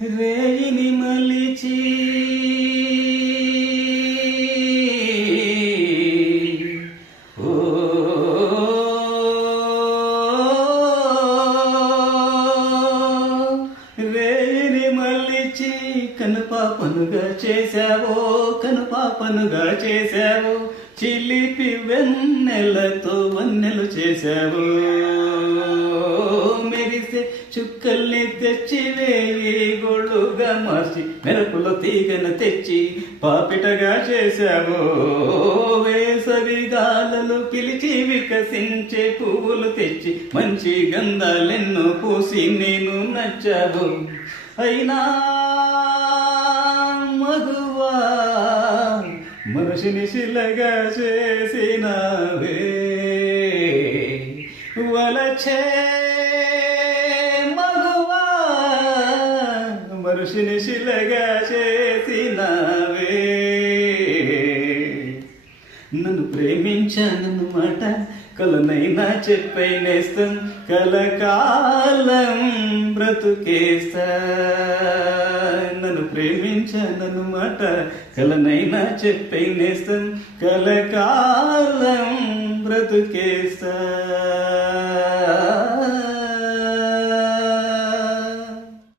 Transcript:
rainy మలిచి ఓ rainy మలిచి కనుపాపనుగా చేశావో కనుపాపనుగా చేశావో చిలిపి వెన్నెలతో వన్నెలు చేశావో మెరిసే చుక్కల్ని తెచ్చి వేయి గొళ్ళుగా మార్చి మెరుపులో తీగను తెచ్చి పాపిటగా చేశావో వేసవి గాలులు పిలిచి వికసించే పువ్వులు తెచ్చి మంచి గంధాలెన్నో పూసి నేను నచ్చావు అయినా మగువా మనిషిని శిలగా చేసినవే వలచే మగువా మనిషిని శిలగా చేసినవే నన్ను ప్రేమించానన్నమాట కలనైనా చెప్పై నేస్తం కలకాలం బ్రతుకేస్తా నన్ను ప్రేమించానన్నమాట కలనైనా చెప్పై నేస్తం కలకాలం బ్రతుకేస్తా